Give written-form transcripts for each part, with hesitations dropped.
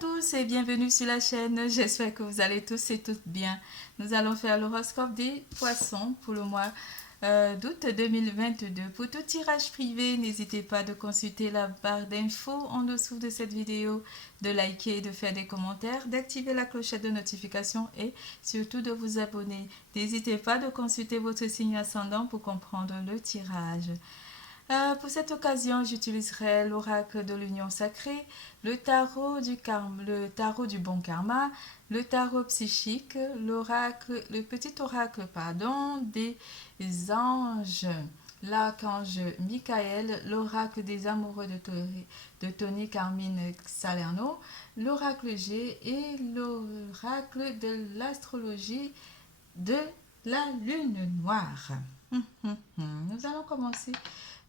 tous et bienvenue sur la chaîne. J'espère que vous allez tous et toutes bien. Nous allons faire l'horoscope des poissons pour le mois d'août 2022. Pour tout tirage privé, n'hésitez pas de consulter la barre d'infos en dessous de cette vidéo, de liker, de faire des commentaires, d'activer la clochette de notification et surtout de vous abonner. N'hésitez pas de consulter votre signe ascendant pour comprendre le tirage. Pour cette occasion, j'utiliserai l'oracle de l'union sacrée, le tarot du bon karma, le tarot psychique, le petit oracle, des anges, l'archange Michael, l'oracle des amoureux de Tony Carmine Salerno, l'oracle G et l'oracle de l'astrologie de la lune noire. Nous allons commencer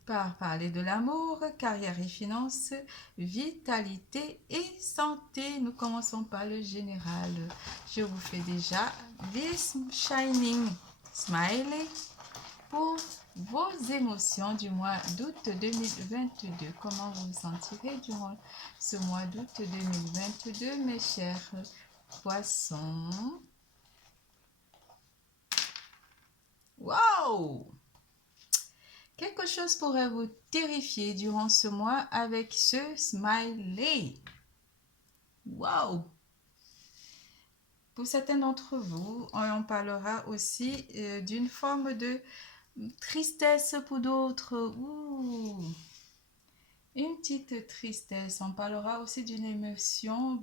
par parler de l'amour, carrière et finances, vitalité et santé. Nous commençons par le général. Je vous fais déjà this shining smiley pour vos émotions du mois d'août 2022. Comment vous vous sentirez durant ce mois d'août 2022, mes chers poissons? Wow! Quelque chose pourrait vous terrifier durant ce mois avec ce smiley. Wow! Pour certains d'entre vous, on parlera aussi d'une forme de tristesse pour d'autres. Une petite tristesse. On parlera aussi d'une émotion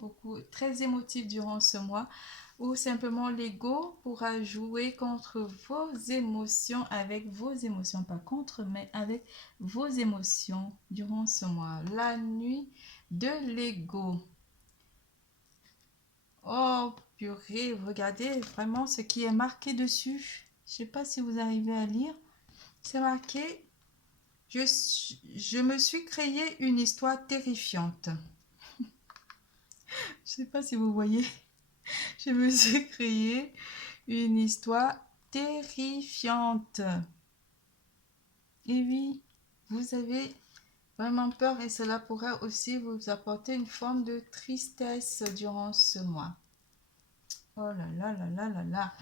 très émotive durant ce mois, ou simplement l'ego pourra jouer contre vos émotions, avec vos émotions, pas contre, mais avec vos émotions durant ce mois. La nuit de l'ego. Oh purée, regardez vraiment ce qui est marqué dessus. Je ne sais pas si vous arrivez à lire. C'est marqué: je me suis créé une histoire terrifiante. Je ne sais pas si vous voyez. Je me suis créé une histoire terrifiante. Et oui, vous avez vraiment peur et cela pourrait aussi vous apporter une forme de tristesse durant ce mois. Oh là là là là là là.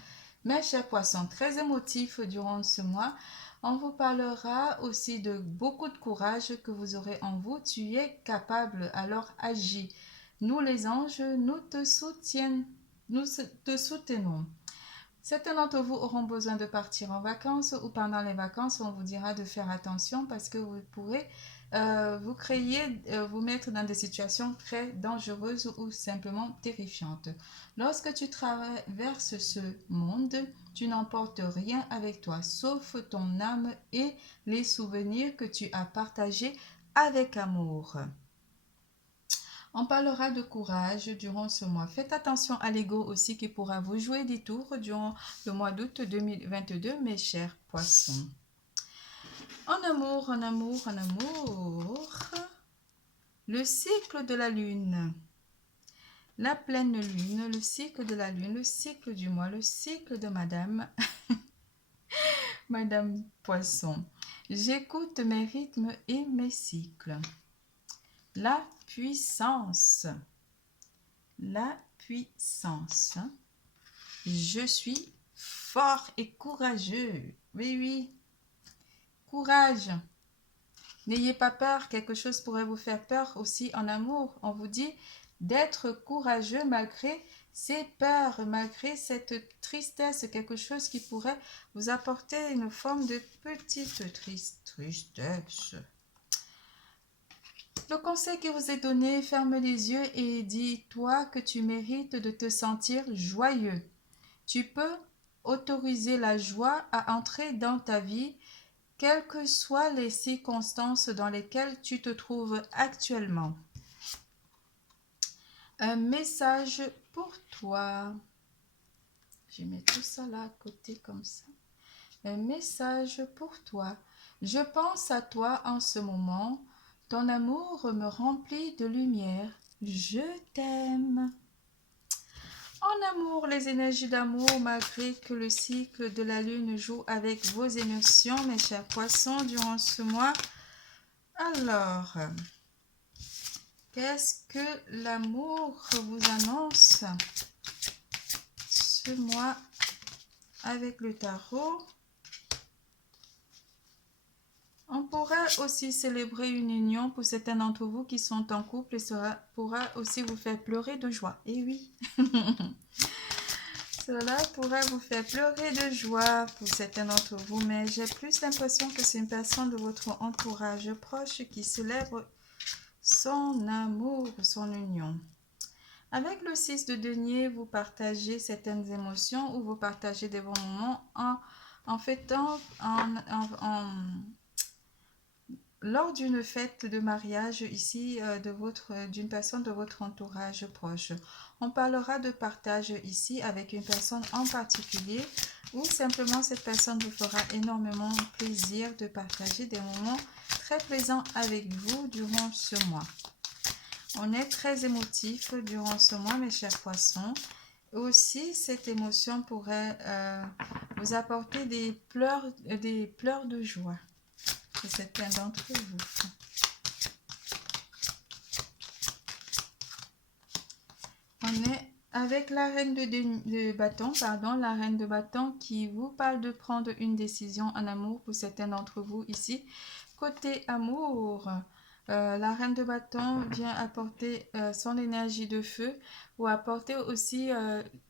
Mes chers poissons, très émotifs durant ce mois. On vous parlera aussi de beaucoup de courage que vous aurez en vous. Tu es capable, alors agis. Nous les anges, nous te soutenons. Certains d'entre vous auront besoin de partir en vacances ou pendant les vacances, on vous dira de faire attention parce que vous pourrez vous mettre dans des situations très dangereuses ou simplement terrifiantes. Lorsque tu traverses ce monde, tu n'emportes rien avec toi, sauf ton âme et les souvenirs que tu as partagés avec amour. On parlera de courage durant ce mois. Faites attention à l'ego aussi qui pourra vous jouer des tours durant le mois d'août 2022, mes chers poissons. En amour, en amour, en amour, le cycle de la lune, la pleine lune, le cycle de la lune, le cycle du mois, le cycle de madame, madame poisson. J'écoute mes rythmes et mes cycles. La puissance. La puissance. Je suis fort et courageux. Oui, oui. Courage. N'ayez pas peur. Quelque chose pourrait vous faire peur aussi en amour. On vous dit d'être courageux malgré ces peurs, malgré cette tristesse. Quelque chose qui pourrait vous apporter une forme de petite tristesse. Le conseil qui vous est donné, ferme les yeux et dis-toi que tu mérites de te sentir joyeux. Tu peux autoriser la joie à entrer dans ta vie, quelles que soient les circonstances dans lesquelles tu te trouves actuellement. Un message pour toi. Je mets tout ça là à côté comme ça. Un message pour toi. Je pense à toi en ce moment. Ton amour me remplit de lumière. Je t'aime. En amour, les énergies d'amour, malgré que le cycle de la lune joue avec vos émotions, mes chers poissons, durant ce mois. Alors, Qu'est-ce que l'amour vous annonce ce mois avec le tarot? On pourrait aussi célébrer une union pour certains d'entre vous qui sont en couple et cela pourra aussi vous faire pleurer de joie. Et oui, cela pourrait vous faire pleurer de joie pour certains d'entre vous, mais j'ai plus l'impression que c'est une personne de votre entourage proche qui célèbre son amour, son union. Avec le 6 de denier, vous partagez certaines émotions ou vous partagez des bons moments en fêtant, lors d'une fête de mariage ici d'une personne de votre entourage proche. On parlera de partage ici avec une personne en particulier ou simplement cette personne vous fera énormément plaisir de partager des moments très plaisants avec vous durant ce mois. On est très émotif durant ce mois, mes chers poissons. Aussi, cette émotion pourrait vous apporter des pleurs de joie pour certains d'entre vous. On est avec la reine de bâton, la reine de bâton qui vous parle de prendre une décision en amour pour certains d'entre vous ici. Côté amour, la reine de bâton vient apporter son énergie de feu ou apporter aussi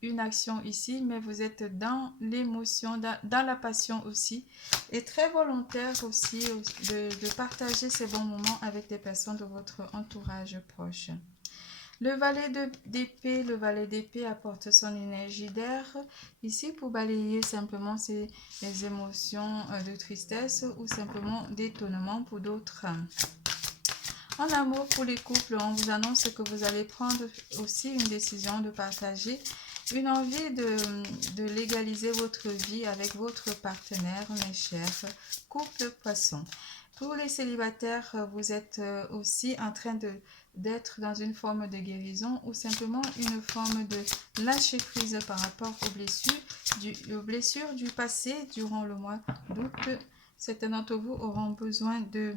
une action ici, mais vous êtes dans l'émotion, dans la passion aussi, et très volontaire aussi de partager ces bons moments avec des personnes de votre entourage proche. Le valet d'épée apporte son énergie d'air ici pour balayer simplement les émotions de tristesse ou simplement d'étonnement pour d'autres. En amour, pour les couples, on vous annonce que vous allez prendre aussi une décision de partager, une envie de légaliser votre vie avec votre partenaire, mes chers couples poissons. Pour les célibataires, vous êtes aussi en train d'être dans une forme de guérison ou simplement une forme de lâcher prise par rapport aux blessures du passé durant le mois d'août. Certains d'entre vous auront besoin de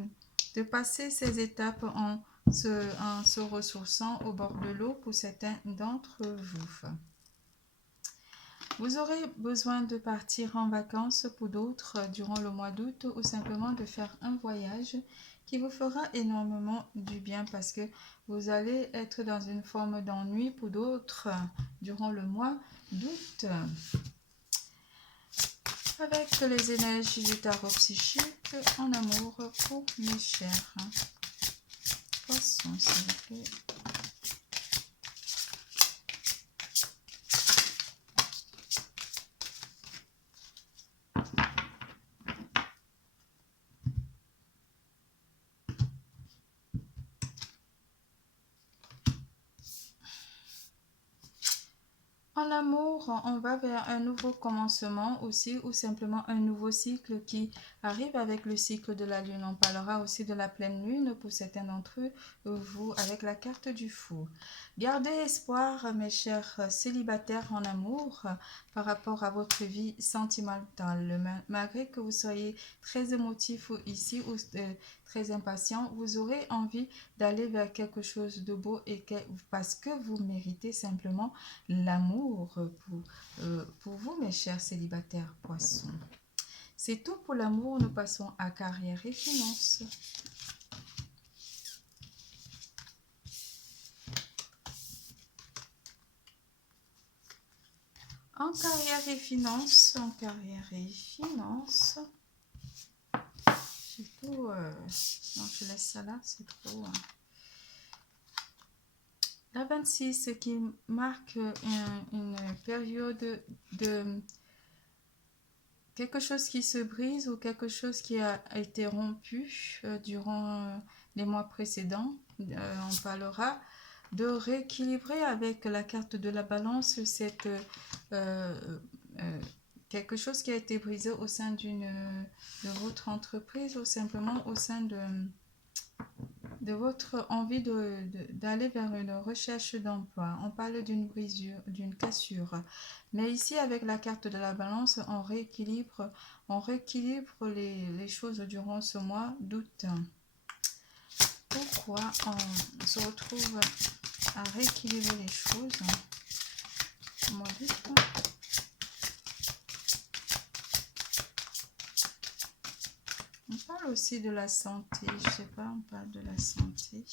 passer ces étapes en se ressourçant au bord de l'eau pour certains d'entre vous. Vous aurez besoin de partir en vacances pour d'autres durant le mois d'août ou simplement de faire un voyage qui vous fera énormément du bien parce que vous allez être dans une forme d'ennui pour d'autres durant le mois d'août. Avec les énergies du tarot psychique en amour pour mes chers poissons, s'il vous plaît. En amour, on va vers un nouveau commencement aussi ou simplement un nouveau cycle qui arrive avec le cycle de la lune. On parlera aussi de la pleine lune pour certains d'entre vous avec la carte du fou. Gardez espoir, mes chers célibataires en amour, par rapport à votre vie sentimentale. Malgré que vous soyez très émotif ici ou très impatient, vous aurez envie d'aller vers quelque chose de beau et parce que vous méritez simplement l'amour pour vous, mes chers célibataires poissons. C'est tout pour l'amour. Nous passons à carrière et finances. En carrière et finances, c'est tout. Non, je laisse ça là, c'est trop. La 26 qui marque une période de quelque chose qui se brise ou quelque chose qui a été rompu durant les mois précédents. On parlera de rééquilibrer avec la carte de la balance quelque chose qui a été brisé au sein de votre entreprise ou simplement au sein de votre envie d'aller vers une recherche d'emploi. On parle d'une brisure, d'une cassure. Mais ici, avec la carte de la balance, on rééquilibre les choses durant ce mois d'août. pourquoi on se retrouve à rééquilibrer les choses. Moi, on parle aussi de la santé, je sais pas, on parle de la santé.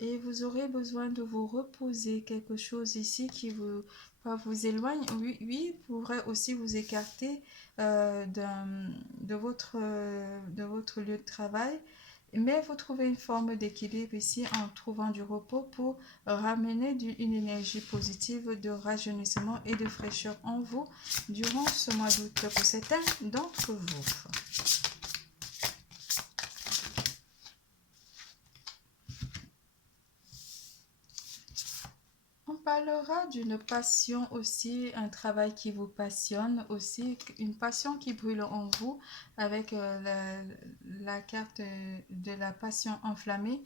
Et vous aurez besoin de vous reposer, quelque chose ici qui vous éloigne, oui, pourrait aussi vous écarter de votre lieu de travail. Mais vous trouvez une forme d'équilibre ici en trouvant du repos pour ramener une énergie positive de rajeunissement et de fraîcheur en vous durant ce mois d'août pour certains d'entre vous. On parlera d'une passion aussi, un travail qui vous passionne aussi, une passion qui brûle en vous avec la carte de la passion enflammée.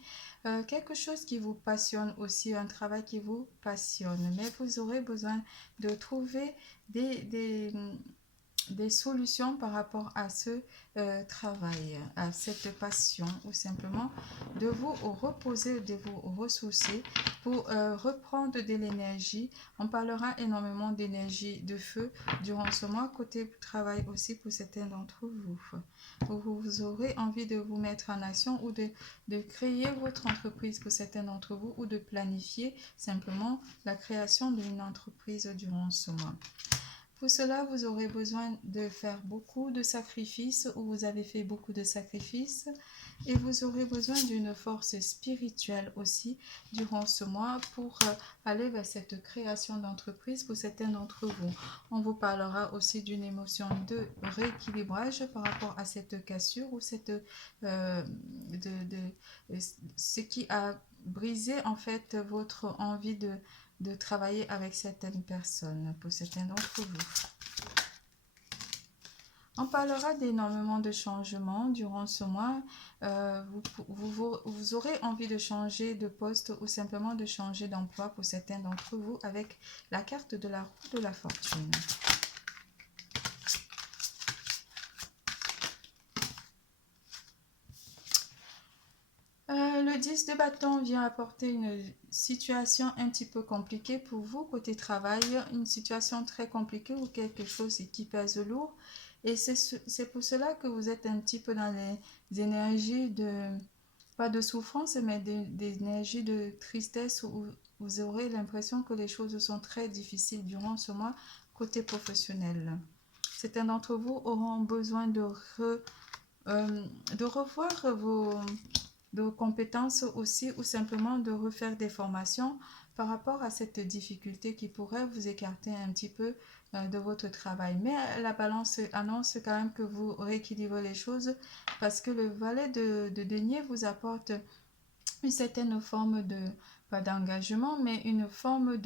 Quelque chose qui vous passionne aussi, un travail qui vous passionne. Mais vous aurez besoin de trouver des solutions par rapport à ce travail, à cette passion, ou simplement de vous reposer, de vous ressourcer pour reprendre de l'énergie. On parlera énormément d'énergie de feu durant ce mois, côté travail aussi pour certains d'entre vous. Vous aurez envie de vous mettre en action ou de créer votre entreprise pour certains d'entre vous, ou de planifier simplement la création d'une entreprise durant ce mois. Pour cela, vous aurez besoin de faire beaucoup de sacrifices, ou vous avez fait beaucoup de sacrifices, et vous aurez besoin d'une force spirituelle aussi durant ce mois pour aller vers cette création d'entreprise pour certains d'entre vous. On vous parlera aussi d'une émotion de rééquilibrage par rapport à cette cassure ou ce qui a brisé en fait votre envie de travailler avec certaines personnes, pour certains d'entre vous. On parlera d'énormément de changements durant ce mois. Vous aurez envie de changer de poste ou simplement de changer d'emploi pour certains d'entre vous avec la carte de la roue de la fortune. Le 10 de bâton vient apporter une situation un petit peu compliquée pour vous côté travail, une situation très compliquée ou quelque chose qui pèse lourd. Et c'est pour cela que vous êtes un petit peu dans les énergies pas de souffrance, mais des énergies de tristesse où vous aurez l'impression que les choses sont très difficiles durant ce mois côté professionnel. Certains d'entre vous auront besoin de revoir vos compétences aussi, ou simplement de refaire des formations par rapport à cette difficulté qui pourrait vous écarter un petit peu de votre travail. Mais la balance annonce quand même que vous rééquilibrez les choses, parce que le valet de denier vous apporte une certaine forme pas d'engagement, mais une forme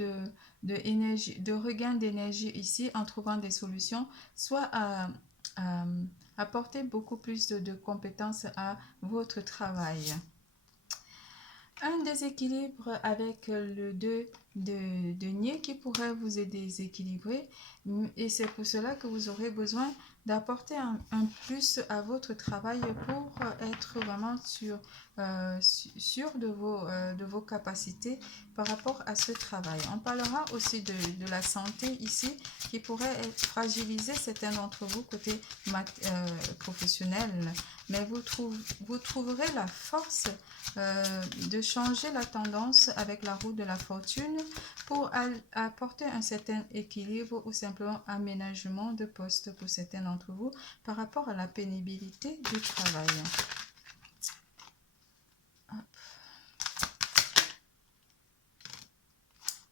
énergie, de regain d'énergie ici en trouvant des solutions, soit à apporter beaucoup plus de compétences à votre travail. Un déséquilibre avec le 2 de denier qui pourrait vous déséquilibrer, et c'est pour cela que vous aurez besoin d'apporter un plus à votre travail pour être vraiment sûr de vos capacités par rapport à ce travail. On parlera aussi de la santé ici qui pourrait être fragilisée certains d'entre vous côté professionnel, mais vous trouverez la force de changer la tendance avec la roue de la fortune pour apporter un certain équilibre ou simplement aménagement de poste pour certains d'entre vous par rapport à la pénibilité du travail. Hop.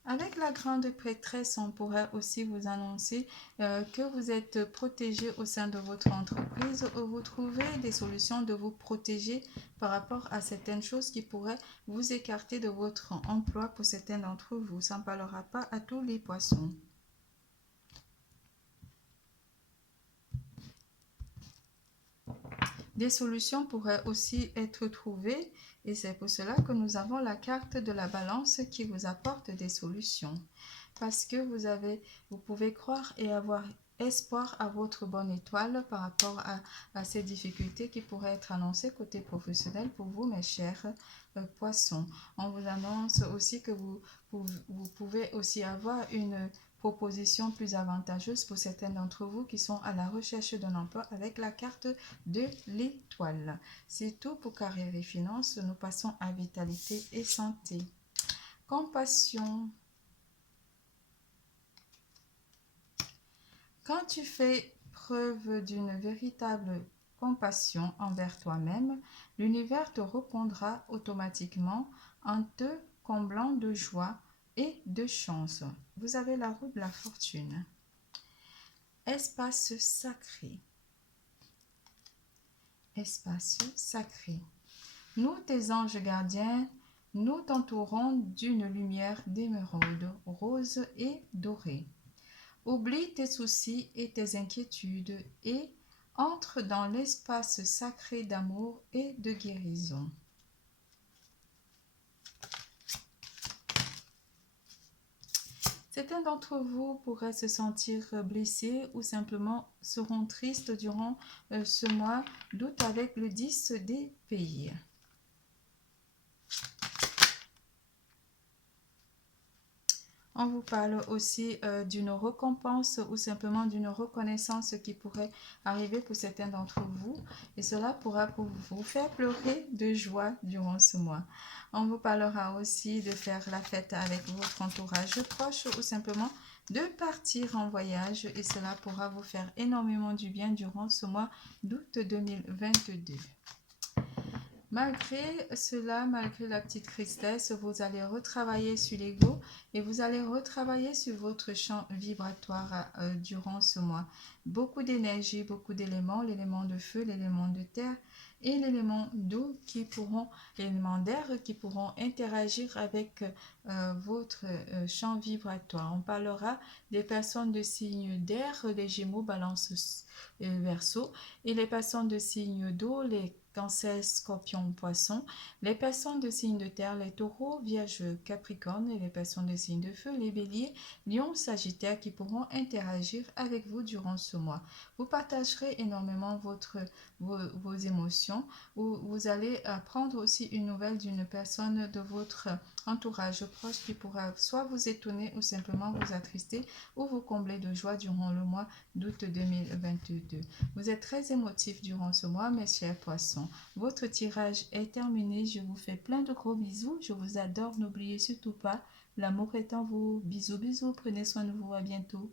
Avec la grande prêtresse, on pourrait aussi vous annoncer que vous êtes protégé au sein de votre entreprise, ou vous trouvez des solutions de vous protéger par rapport à certaines choses qui pourraient vous écarter de votre emploi pour certains d'entre vous. Ça ne parlera pas à tous les poissons. Des solutions pourraient aussi être trouvées, et c'est pour cela que nous avons la carte de la balance qui vous apporte des solutions. Parce que vous pouvez croire et avoir espoir à votre bonne étoile par rapport à ces difficultés qui pourraient être annoncées côté professionnel pour vous, mes chers poissons. On vous annonce aussi que vous pouvez aussi avoir une proposition plus avantageuse pour certains d'entre vous qui sont à la recherche d'un emploi avec la carte de l'étoile. C'est tout pour carrière et finances. Nous passons à vitalité et santé. Compassion. Quand tu fais preuve d'une véritable compassion envers toi-même, l'univers te répondra automatiquement en te comblant de joie et de chance. Vous avez la roue de la fortune. Espace sacré. Espace sacré. Nous, tes anges gardiens, nous t'entourons d'une lumière d'émeraude, rose et dorée. Oublie tes soucis et tes inquiétudes et entre dans l'espace sacré d'amour et de guérison. Certains d'entre vous pourraient se sentir blessés ou simplement seront tristes durant ce mois d'août avec le 10 d'épée. On vous parle aussi d'une récompense ou simplement d'une reconnaissance qui pourrait arriver pour certains d'entre vous. Et cela pourra vous faire pleurer de joie durant ce mois. On vous parlera aussi de faire la fête avec votre entourage proche ou simplement de partir en voyage. Et cela pourra vous faire énormément du bien durant ce mois d'août 2022. Malgré cela, malgré la petite tristesse, vous allez retravailler sur l'ego et vous allez retravailler sur votre champ vibratoire durant ce mois. Beaucoup d'énergie, beaucoup d'éléments, l'élément de feu, l'élément de terre et l'élément d'eau l'élément d'air qui pourront interagir avec votre champ vibratoire. On parlera des personnes de signe d'air, les Gémeaux, Balance, Verseau, et les personnes de signe d'eau, les Cancer, Scorpion, Poisson, les personnes de signe de terre, les taureaux, Vierge, Capricorne, et les personnes de signe de feu, les béliers, Lion, Sagittaire, qui pourront interagir avec vous durant ce mois. Vous partagerez énormément vos émotions, ou vous allez apprendre aussi une nouvelle d'une personne de votre entourage proche qui pourra soit vous étonner ou simplement vous attrister ou vous combler de joie durant le mois d'août 2022. Vous êtes très émotifs durant ce mois, mes chers poissons. Votre tirage est terminé. Je vous fais plein de gros bisous. Je vous adore. N'oubliez surtout pas, l'amour est en vous. Bisous, bisous. Prenez soin de vous. À bientôt.